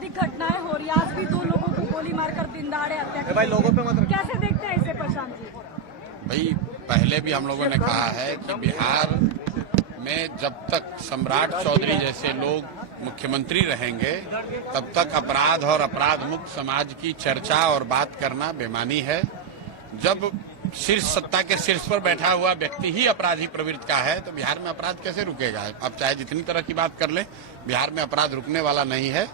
आपराधिक घटनाएं हो रही है। आज भी 2 लोगों को गोली मारकर दिन दहाड़े हत्या की। भाई लोगों पे मत कैसे देखते हैं इसे प्रशांत जी? भाई पहले भी हम लोगों ने कहा है कि बिहार में जब तक सम्राट चौधरी जैसे लोग मुख्यमंत्री रहेंगे तब तक अपराध और अपराध मुक्त समाज की चर्चा और बात करना बेमानी है। जब शीर्ष सत्ता के शीर्ष पर बैठा हुआ व्यक्ति ही अपराधी प्रवृत्ति का है तो बिहार में अपराध कैसे रुकेगा? अब चाहे जितनी तरह की बात कर ले, बिहार में अपराध रुकने वाला नहीं है।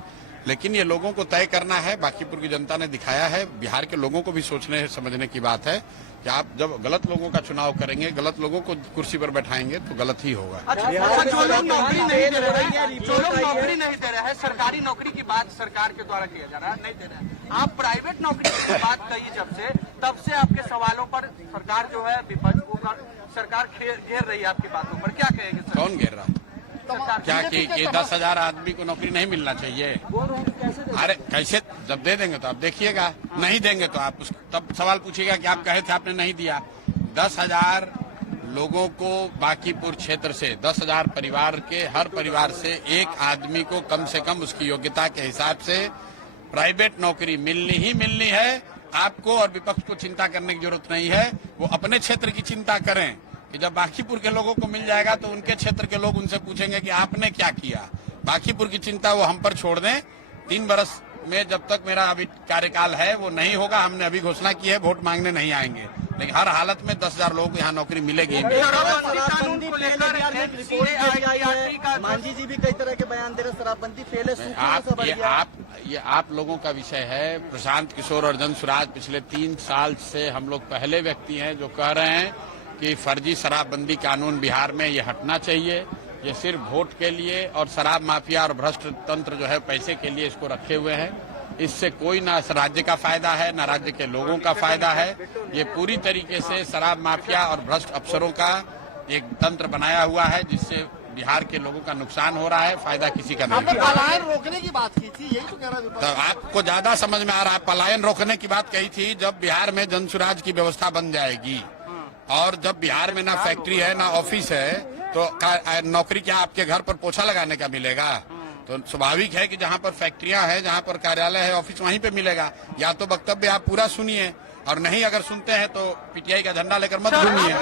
लेकिन ये लोगों को तय करना है। बांकीपुर की जनता ने दिखाया है, बिहार के लोगों को भी सोचने समझने की बात है कि आप जब गलत लोगों का चुनाव करेंगे, गलत लोगों को कुर्सी पर बैठाएंगे तो गलत ही होगा। अच्छा, जो लोग नौकरी नहीं दे रहे हैं, सरकारी नौकरी की बात सरकार के द्वारा किया जा रहा है, नहीं दे रहे हैं। आप प्राइवेट नौकरी की बात कही तब से आपके सवालों पर सरकार जो है विपक्ष को सरकार घेर रही है। आपकी बातों पर क्या कहेंगे सर? कौन घेर रहा? क्या कि 10,000 आदमी को नौकरी नहीं मिलना चाहिए? अरे कैसे? जब दे देंगे तो आप देखिएगा, नहीं देंगे तो आप तब सवाल पूछिएगा कि आप कहे थे आपने नहीं दिया। 10,000 लोगों को बांकीपुर क्षेत्र से 10,000 परिवार के हर परिवार से एक आदमी को कम से कम उसकी योग्यता के हिसाब से प्राइवेट नौकरी मिलनी ही मिलनी है। आपको और विपक्ष को चिंता करने की जरूरत नहीं है। वो अपने क्षेत्र की चिंता करें कि जब बांकीपुर के लोगों को मिल जाएगा तो उनके क्षेत्र के लोग उनसे पूछेंगे कि आपने क्या किया। बांकीपुर की चिंता वो हम पर छोड़ दें। 3 वर्ष में जब तक मेरा अभी कार्यकाल है वो नहीं होगा। हमने अभी घोषणा की है, वोट मांगने नहीं आएंगे, लेकिन हर हालत में 10,000 लोगों को यहाँ नौकरी मिलेगी। मांझी जी भी कई तरह के बयान दे रहे, शराबबंदी फेल है। ये आप लोगों का विषय है। प्रशांत किशोर और जनसुराज पिछले 3 साल से हम लोग पहले व्यक्ति हैं जो कह रहे हैं कि फर्जी शराबबंदी कानून बिहार में ये हटना चाहिए। ये सिर्फ वोट के लिए और शराब माफिया और भ्रष्ट तंत्र जो है पैसे के लिए इसको रखे हुए हैं। इससे कोई ना राज्य का फायदा है ना राज्य के लोगों का फायदा है। ये पूरी तरीके से शराब माफिया और भ्रष्ट अफसरों का एक तंत्र बनाया हुआ है जिससे बिहार के लोगों का नुकसान हो रहा है, फायदा किसी का नहीं। पलायन रोकने की बात की थी, यही तो कह रहा है। तो आपको ज्यादा समझ में आ रहा है। पलायन रोकने की बात कही थी जब बिहार में जनसुराज की व्यवस्था बन जाएगी और जब बिहार में ना फैक्ट्री है ना ऑफिस है तो नौकरी क्या आपके घर पर पोछा लगाने का मिलेगा? तो स्वाभाविक है कि जहाँ पर फैक्ट्रियां हैं, जहाँ पर कार्यालय है, ऑफिस वहीं पे मिलेगा। या तो वक्तव्य आप पूरा सुनिए और नहीं अगर सुनते हैं तो पीटीआई का झंडा लेकर मत घूमिए।